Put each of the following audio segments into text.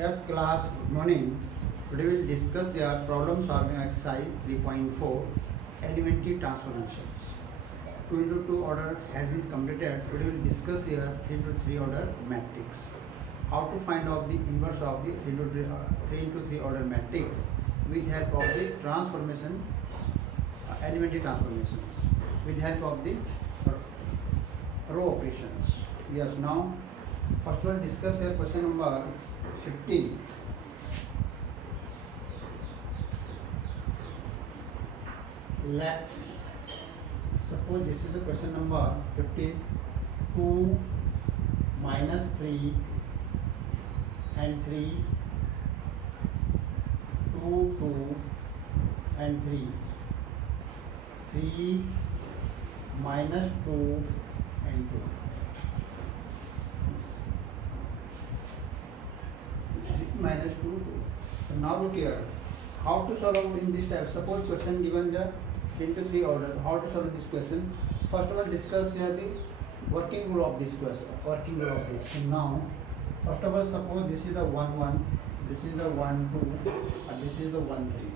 Yes, class, good morning. Today we will discuss your problem solving exercise 3.4 elementary transformations. 2 into 2 order has been completed. Today we will discuss here 3 into 3 order matrix. How to find out the inverse of the 3 into 3 order matrix with help of the transformation, elementary transformations, with help of the row operations. Yes, now first we will discuss here question number 15. Let suppose this is the question number 15. 2 minus 3 and 3, 2 2 and 3, 3 minus 2 and 2. Minus 2, 2. So now look here. How to solve in this type? Suppose question given the 3 into 3 order. How to solve this question? First of all, discuss here the working rule of this question. Working rule of this. So now, first of all, suppose this is the 1 1, this is the 1 2, and this is the 1 3.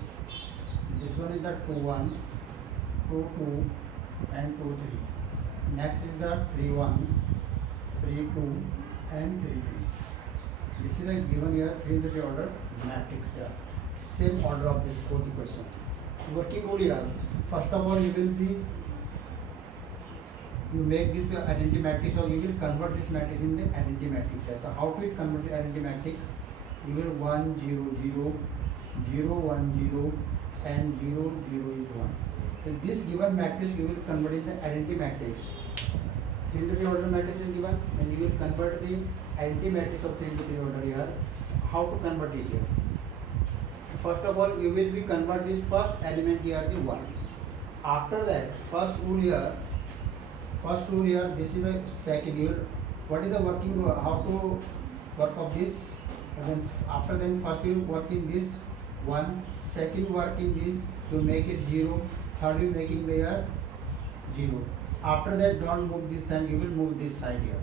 This one is the 2 1, 2 2, and 2 3. Next is the 3 1, 3 2, and 3 3. This is a given here 3 into 3 order matrix here. Same order of this both the question. Working rule here. First of all, you make this identity matrix, or you will convert this matrix in the identity matrix here. So how to convert the identity matrix? You will 1 0 0, 0 1 0, and 0 0 is 1. So this given matrix you will convert in the identity matrix. 3 into 3 order matrix is given, and you will convert the identity matrix of 3 into 3 order here. How to convert it here? First of all, you will be convert this first element here the 1. After that, first rule here, this is the second rule. What is the working rule? How to work of this? And then after then, first you work in this 1, second work in this to make it 0, third you making there 0. After that, don't move this and you will move this side here.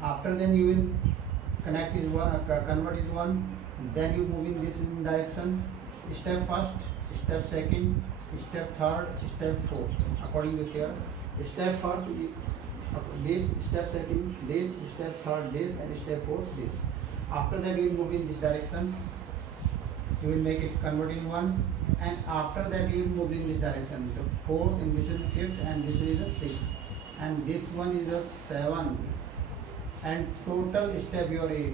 After then you will connect is one, convert is 1, then you move in this direction. Step first, step second, step third, step fourth. According to here, step first this, step second this, step third this, and step fourth this. After that you will move in this direction. You will make it convert in 1, and after that you will move in this direction. So 4th, and this is 5th, and this is the 6th, and this one is the 7th, and total step your 8.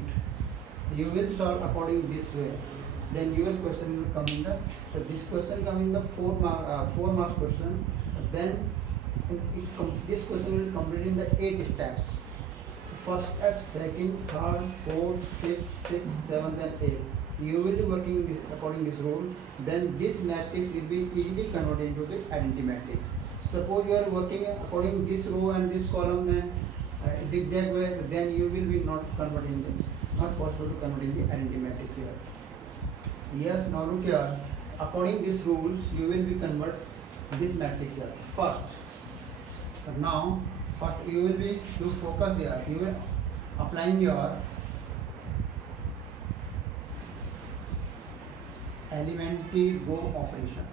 You will solve according this way. Then your question will come in the, so this question come in the 4 marks question. Then this question will complete in the 8 steps. First step, second, third, fourth, fifth, sixth, seventh, and 8th. You will be working this according this rule. Then this matrix will be easily converted into the identity matrix. Suppose you are working according this row and this column and zigzag way, then you will be not possible to convert in the identity matrix here. Yes, now look here. According these rules, you will be convert this matrix here. First you will be to focus there. You will applying your elementary row operation.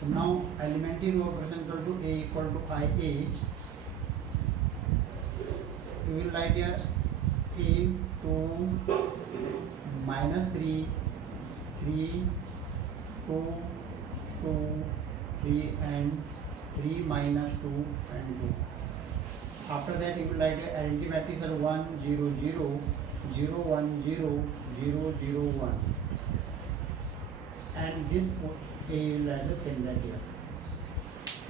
So now elementary row operation equal to A equal to IA. You will write here A 2 minus 3, 3, 2, 2, 3, and 3 minus 2 and 2. After that you will write identity matrix as 1 0 0, 0 1 0, 0 0 1, and this A you will write the same that here.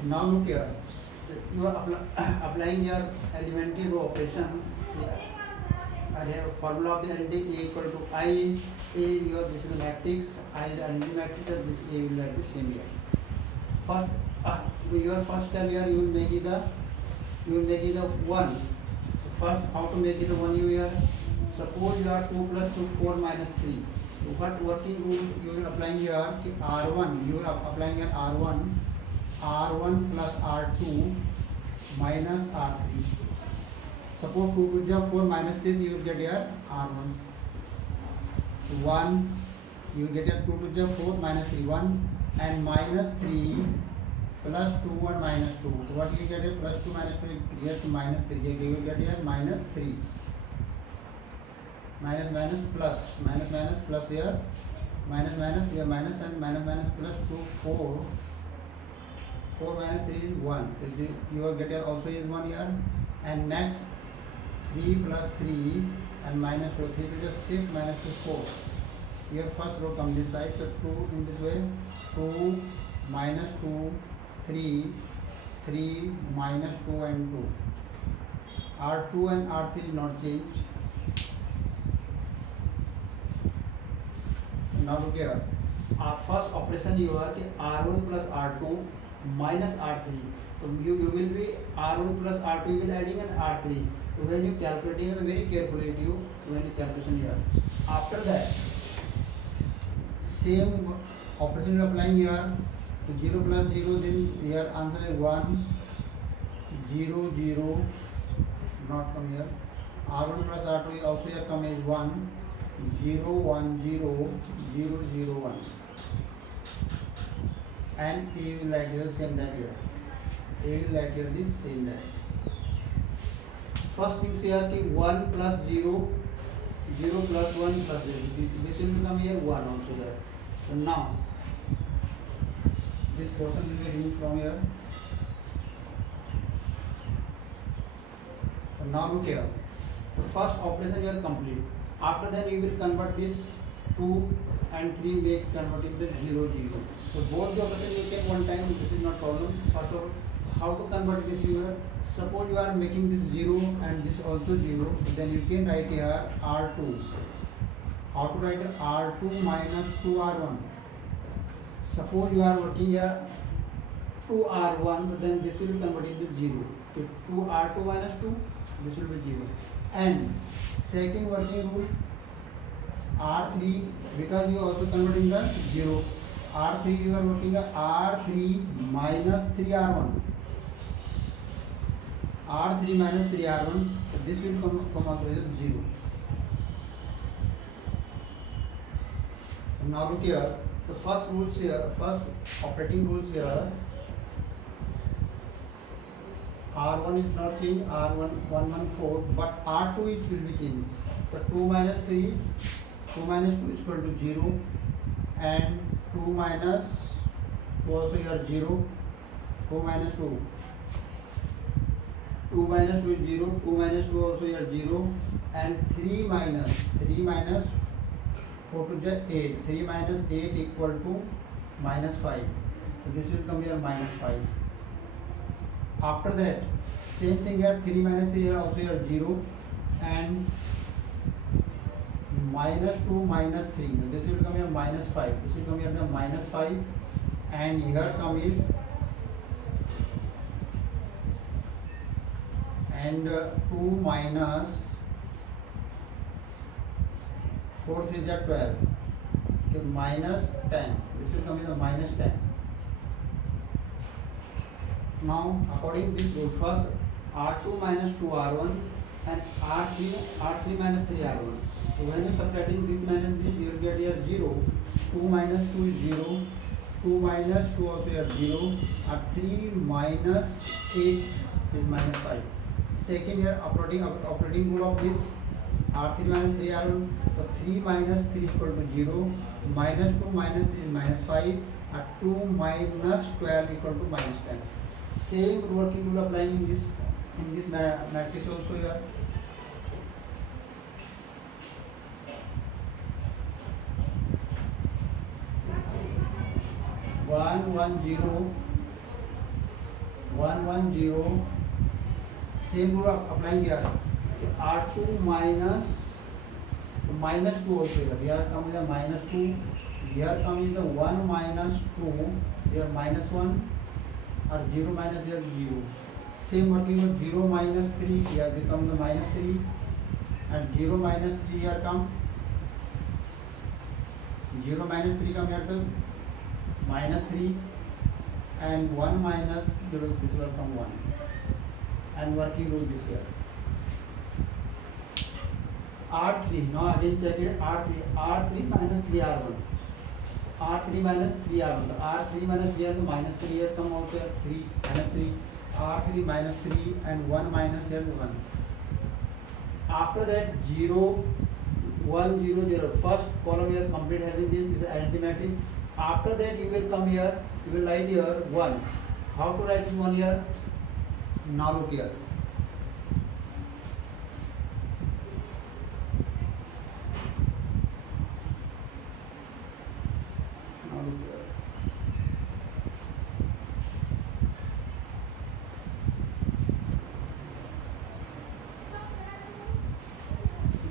Now look here. You are applying your elementary row operation. Formula of the identity A equal to I. A this is the matrix. I is the identity matrix, and this A will write the same here. First, your first step here you will make it the 1. First, how to make it the 1 here? Suppose you are 2 plus 2 4 minus 3. So what working rule you will applying here? R1. You will applying here R1 plus R2 minus R3. Suppose 2 to the 4 minus this, you will get here R1. 1, you will get here 2 to the 4 minus 3, 1, and minus 3 plus 2 and minus 2. So what you get here? Plus 2 minus 2, here to minus 3. Here you will get here minus 3. Minus minus plus, minus minus plus here, minus minus here minus, and minus minus plus 2, 4. 4 minus 3 is 1. So you will get here also is 1 here. And next 3 plus 3 and minus 2, 3 to just 6 minus 2, 4. Here first row come this side, so 2 in this way, 2 minus 2, 3, 3 minus 2 and 2. R2 and R3 is not changed. Now look here, our first operation you are R1 plus R2 minus R3. So you will be R1 plus R2, you will adding an R3. So when you calculating, very carefully you when you calculation here. After that, same operation you applying here. So 0 plus 0, then here answer is 1, 0, 0, not come here. R1 plus R2 is also here come is 1, 0, 1, 0, 0, 0, 1. And he will write here same that here. He will write here this same that. First things here ki 1 plus 0, 0 plus 1 plus 0. This will become here 1 also there. So now this portion will be removed from here. So now look here. The first operation you are complete. After that you will convert this 2 and 3 make converting the 0, 0. So both the operations you can one time, this is not problem. First of all, how to convert this here? Suppose you are making this 0 and this also 0, then you can write here R2. How to write R2 minus 2R1? Suppose you are working here 2R1, then this will be converted to 0. So 2R2 minus 2, this will be 0. And second working rule, R3, because you are also converting the 0. R3 you are working at R3 minus 3R1. R3 minus 3R1, so this will come also as 0. And now look here, the first rules here, first operating rules here, R1 is not changed, R1 114, but R2 it will be changed. So 2 minus 3, 2 minus 2 is equal to 0, and 2 minus 2 also here 0, 2 minus 2. 2 minus 2 is 0, 2 minus 2 also here 0, and 3 minus 4 to just 8, 3 minus 8 equal to minus 5. So this will come here minus 5. After that, same thing here, 3 minus 3 here also here 0, and minus 2 minus 3. So this will come here minus 5. This will come here the minus 5, and here come is and 2 minus 4 3 is 12. So minus 10. This will come in the minus 10. Now according to this rule, first R2 minus 2R1 and R3 minus 3R1. So when you subtracting this minus this, you will get here 0. 2 minus 2 is 0. 2 minus 2 also here 0. 3 minus 8 is minus 5. Second here operating rule of this R3 minus 3R1. So 3 minus 3 equal to 0. Minus 2 minus 3 is minus 5. 2 minus 12 equal to minus 10. Same working rule applying in this matrix also here. One one zero. Same rule applying here. R2 minus 2 also here. Here comes the minus 2. Here comes the 1 minus 2. Here minus 1. Or 0 minus here 0. Same working with 0 minus 3. Here there comes the minus 3. And 0 minus 3 here come. 0 minus 3 come here to minus 3. And 1 minus 0, this will come 1. And working rule this here. R3. Now again check it. R3 minus 3R1. R3 minus 3R1. The R3 minus 3R1 minus 3 here come out here. 3 minus 3. R3 minus 3 and 1 minus here 1. After that 0, 1, 0, 0. First column here complete having this. This is identity matrix. After that you will come here. You will write here 1. How to write this 1 here? Now look here.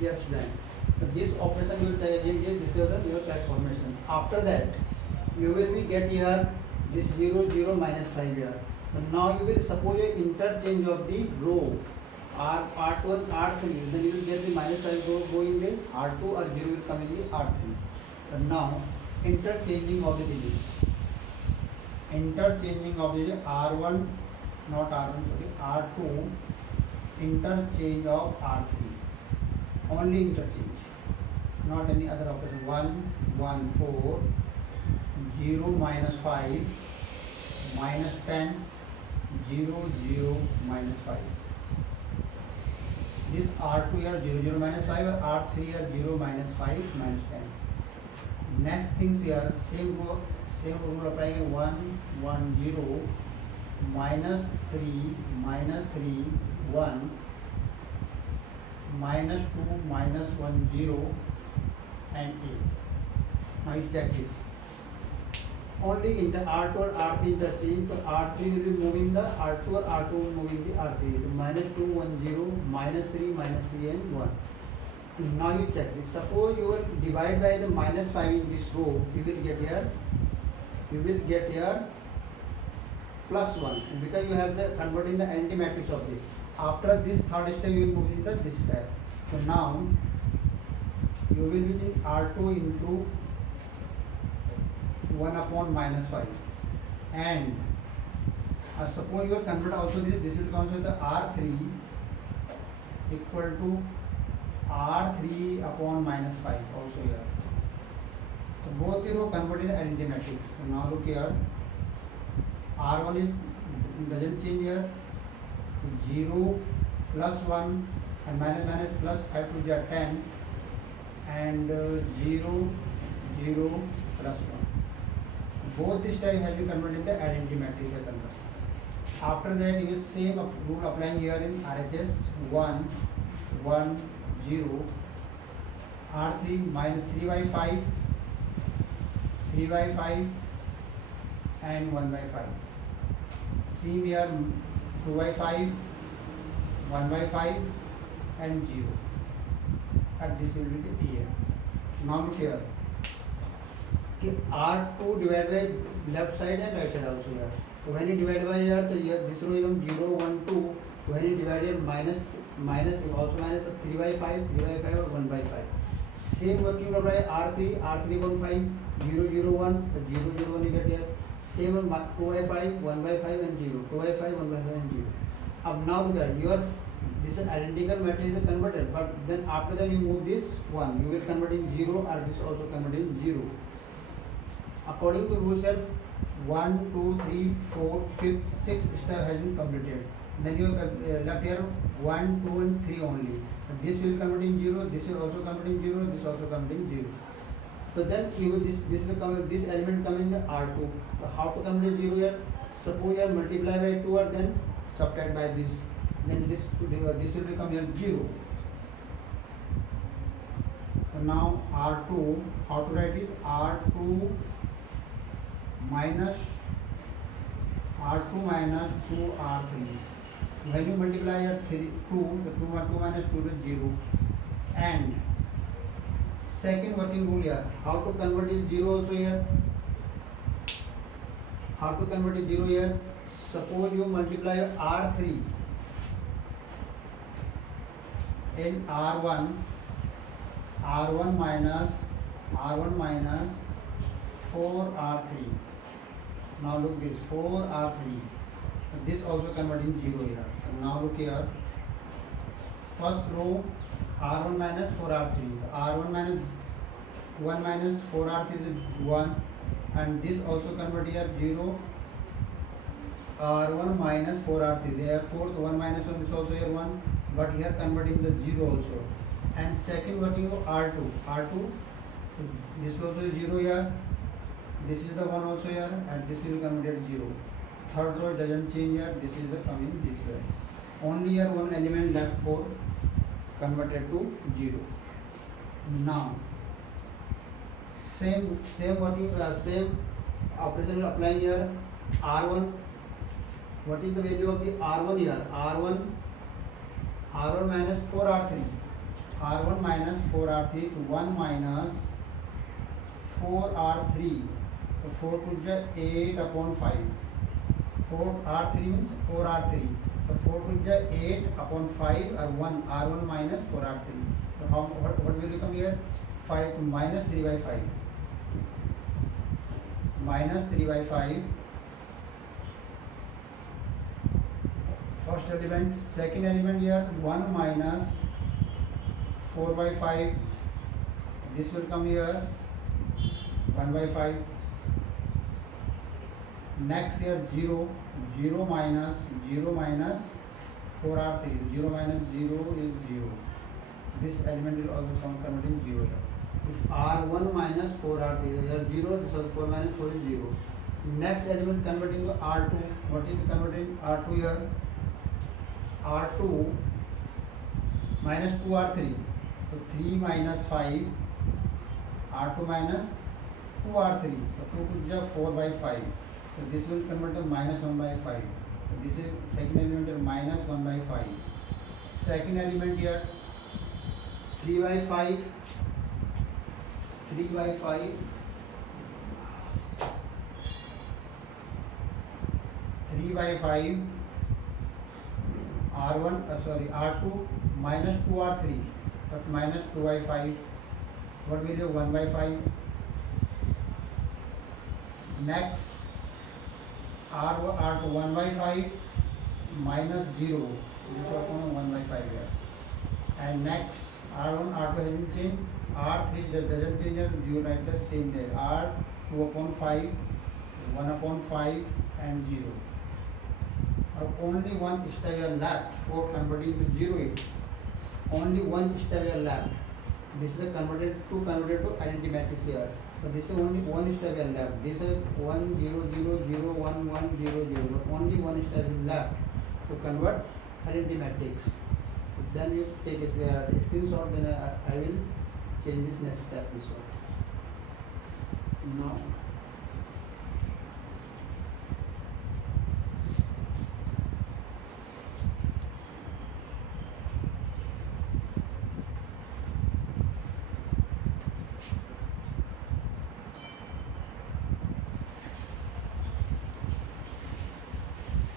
Yes, then. So this operation you will say again. This is the your transformation. After that, you will be get here this 0, 0 minus 5 here. But now you will suppose a interchange of the row R2 and R3. Then you will get the minus 5 go in the R2 or 0 will come in the R3. But now interchanging of the digits. Interchanging of the R1, not R1, sorry, R2. Interchange of R3. Only interchange, not any other operation. 1, 1, 4, 0, minus 5, minus 10, 0, 0, minus 5. This R2 here 0, 0, minus 5, R3 here 0, minus 5, minus 10. Next things here, same rule applying. 1, 1, 0, minus 3, 1, minus 2, minus 1, 0 and 8. Now you check this. Only inter R2 or R3 interchange. So R3 will be moving the R2 or R2 will moving the R3. So minus 2, 1, 0, minus 3, and 1. Now you check this. Suppose you will divide by the minus 5 in this row. You will get here plus 1. And because you have the converting the identity matrix of this. After this third step you will move in the this step. So now you will be in R2 into 1 upon minus 5 and suppose you will convert also this will come with the R3 equal to R3 upon minus 5 also here. So both the row converted the identity matrix. So now look here, R1 is doesn't change here. 0 plus 1 and minus plus 5 to the 10 and 0, 0 plus 1. Both this time has been converted in the identity matrix. After that you same rule applying here in RHS 1, 1, 0, R3 minus 3 by 5, 3 by 5 and 1 by 5. Same here 2 by 5, 1 by 5 and 0. And this will be the here. Now look here. R2 divided by left side and right side also here. So when you divide by here, so here this row becomes 0, 1, 2. When you divide here minus also minus 3 by 5, 3 by 5 or 1 by 5. Same working by R3, R3 1 5, 0, 0, 1, the 0, 0, 1 you get here. Same 2 by 5, 1 by 5 and 0, 2 by 5, 1 by 5 and 0. Now look at your this is identical matrix is converted, but then after that you move this 1, you will convert in 0 or this also convert in 0. According to rules here 1, 2, 3, 4, 5th, 6th step has been completed. Then you have left here 1, 2 and 3 only. This will convert in 0, this will also convert in 0, this also convert in 0. So then you will this element come in the R2. So how to convert 0 here? Suppose you multiply by 2 or then subtract by this. Then this will become here 0. So now R2, how to write it? R2 minus 2R3. When you multiply here 2, the 2 minus 2 is 0. And second working rule here, how to convert is 0 also here. How to convert is 0 here? Suppose you multiply R3 in R1 minus 4R3. Now look this 4R3. This also convert in 0 here. So now look here. First row R1 minus 4R3. R1 minus 1 minus 4R3 is 1, and this also convert here 0. R1 minus 4R3. Therefore, 1 minus 1 is also here 1, but here converting the 0 also. And second working of R2. R2, this also is 0 here. This is the 1 also here, and this will convert at 0. Third row doesn't change here. This is the coming this way. Only here one element left for converted to 0. Now same working same operation will apply here. R1, what is the value of the R1 here? R1 minus 4R3. R1 minus 4R3 to 1 minus 4R3. So 4 to the 8 upon 5. 4R3 means 4R3. So 4 to the 8 upon 5 or 1 R1 minus 4R3. So what will become here? 5 to minus 3 by 5. Minus 3 by 5. First element. Second element here 1 minus 4 by 5. This will come here 1 by 5. Next here 0 minus 4R3. 0 minus 0 is 0. This element will also come converting 0 here. If R1 minus 4R3 here 0, this is 4 minus 4 is 0. Next element converting to R2. What is the converting R2 here? R2 minus 2R3. So 3 minus 5. R2 minus 2R3. So 2 to the 4 by 5. So this will convert to minus 1 by 5. So this is second element here minus 1 by 5. Second element here 3 by 5. 3 by 5. 3 by 5. R2 minus 2R3. But minus 2 by 5. What will be 1 by 5? Next R2 1 by 5 minus 0. This is 1 by 5 here. And next R1 R2 hasn't changed. R3 that doesn't change, you write the same there. R2 upon 5, 1 upon 5 and 0. Only one step here left for converting to 0 8. Only one step here left. This is converted to identity matrix here. So this is only one step here left. This is 1 0 0 0 1 1 0 0. But only one step left to convert identity matrix. So then you take a screenshot. Then I will change this next step. This one. Now.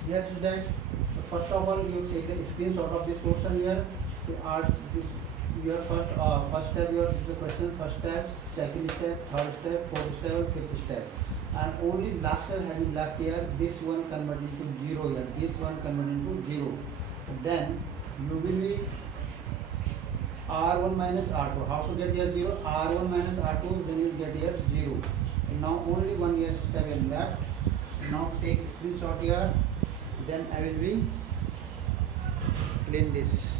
Yes, student. So first of all, you take the screenshot of this portion here. Your first step. Your is the question. First step, second step, third step, fourth step, fifth step, and only last step having left here. This one converted to 0 here. This one converted to 0. Then you will be R1 minus R2. How to get here 0? R1 minus R2. Then you will get here 0. And now only one here step is left. Now take screenshot here. Then I will be clean this.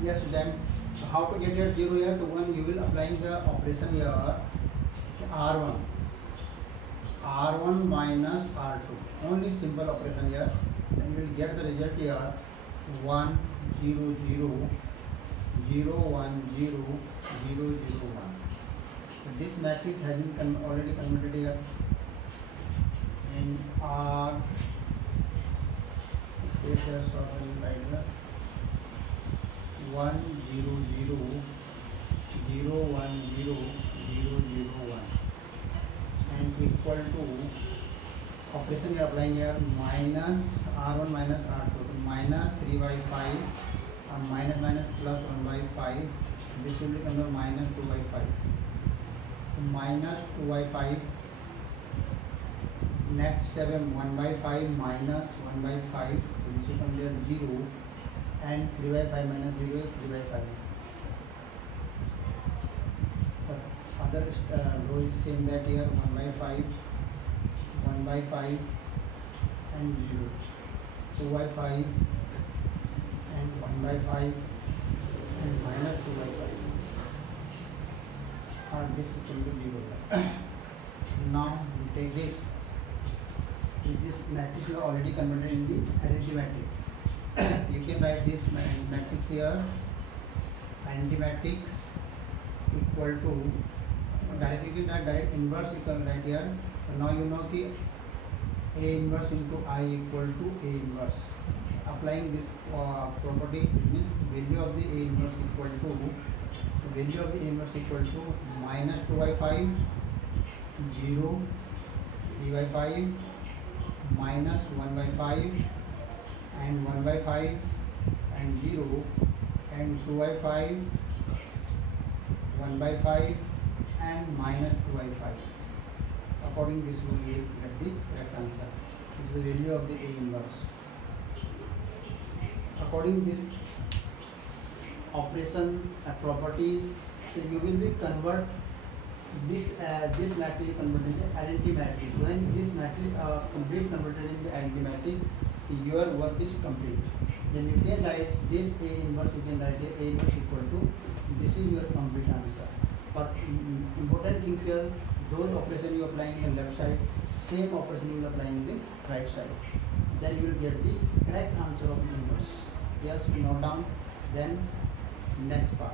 Yes, then so how to get your 0 here? To 1 you will applying the operation here R1 minus R2. Only simple operation here. Then we will get the result here 1 0 0 0 1 0 0 0 1. This matrix has been already converted here in R space here, sorry, right here 1 0 0 0 1 0 0 0 1 and equal to operation we are applying here minus R1 minus R2. So minus 3 by 5 and minus plus 1 by 5. This will become minus 2 by 5. Minus 2 by 5 next step है 1/5 minus 1/5, this will come there 0, and 3/5 minus 0 is 3/5. But other row is same, that here 1/5, 1/5 and 0, 2/5 and 1/5 and minus 2/5, and this is going to be 0. Now we take this. This matrix is already converted in the identity matrix. You can write this matrix here, identity matrix equal to, directly you can write direct inverse, you can write here. So now you know कि A inverse into I equal to A inverse. Applying this property, it means value of the A inverse equal to, value of the A inverse equal to minus 2/5, 0, 3/5, minus 1/5 and 1/5 and 0, and 2/5, 1/5 and minus 2/5. According this will get the correct answer. This is the value of the A inverse. According this operation properties, so you will be convert this matrix converted in the identity matrix. When this matrix complete converted in the identity matrix, your work is complete. Then you can write this A inverse, you can write A inverse equal to, this is your complete answer. But important things here, those operation you applying in the left side, same operation you will apply in the right side. Then you will get the correct answer of the inverse. Just note down. Then next part.